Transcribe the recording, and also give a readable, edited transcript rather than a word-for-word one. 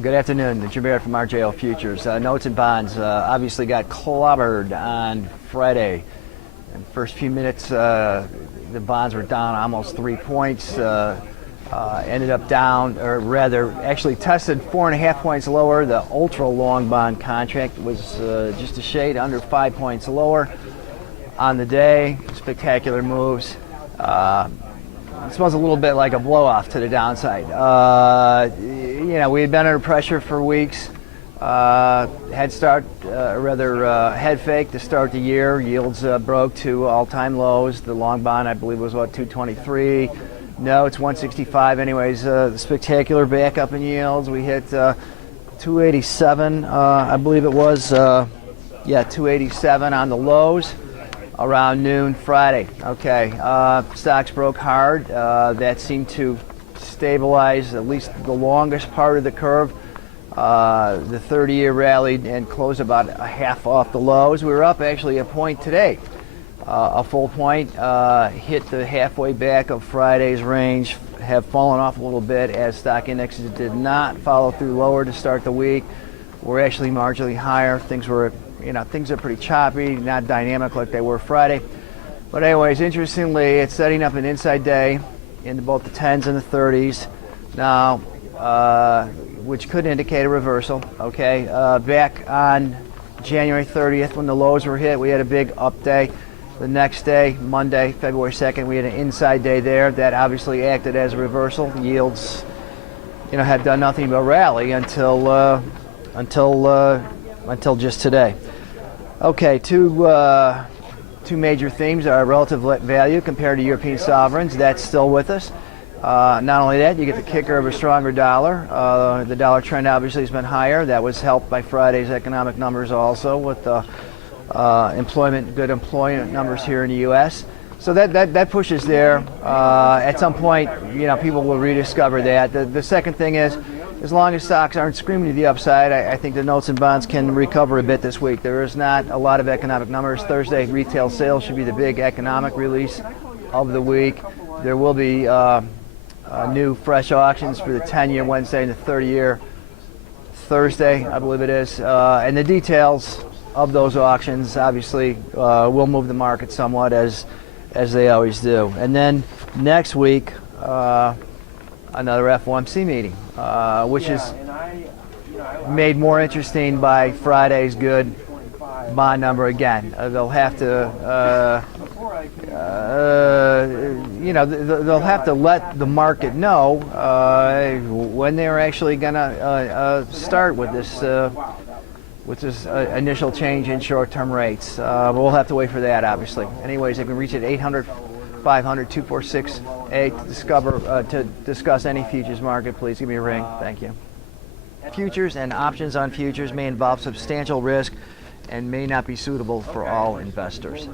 Good afternoon. Jim Barrett from RJL Futures. Notes and bonds obviously got clobbered on Friday. In the first few minutes, the bonds were down almost 3 points. Ended up down, or rather, actually tested 4.5 points lower. The ultra long bond contract was just a shade under 5 points lower on the day. Spectacular moves. It smells a little bit like a blow-off to the downside. We had been under pressure for weeks. Head fake to start the year. Yields broke to all-time lows. The long bond, I believe, was 223. No, it's 165. Anyways, spectacular backup in yields. We hit 287, I believe it was. 287 on the lows around noon Friday. Okay, stocks broke hard. That seemed to stabilize at least the longest part of the curve. The 30-year rallied and closed about a half off the lows. We were up actually a point today, a full point. Hit the halfway back of Friday's range, have fallen off a little bit as stock indexes did not follow through lower to start the week. We're actually marginally higher. Things are pretty choppy, not dynamic like they were Friday. But anyways, interestingly, it's setting up an inside day into both the 10s and the 30s now, which could indicate a reversal. Okay, back on January 30th when the lows were hit, we had a big up day. The next day, Monday, February 2nd, we had an inside day there. That obviously acted as a reversal. Yields, had done nothing but rally until just today. Okay, two major themes are relative value compared to European sovereigns. That's still with us. Not only that, you get the kicker of a stronger dollar. The dollar trend obviously has been higher. That was helped by Friday's economic numbers also with the good employment numbers here in the U.S. So that pushes there. At some point, people will rediscover that. The second thing is, as long as stocks aren't screaming to the upside, I think the notes and bonds can recover a bit this week. There is not a lot of economic numbers. Thursday retail sales should be the big economic release of the week. There will be new fresh auctions for the 10-year Wednesday and the 30-year Thursday, I believe it is. And the details of those auctions obviously will move the market somewhat as they always do. And then next week, another FOMC meeting, which is made more interesting by Friday's good bond number again. They'll have to, they'll have to let the market know when they're actually going to start with this initial change in short-term rates. But we'll have to wait for that, obviously. Anyways, you can reach it 800-500-2468 to discuss any futures market. Please give me a ring. Thank you. Futures and options on futures may involve substantial risk and may not be suitable for all investors.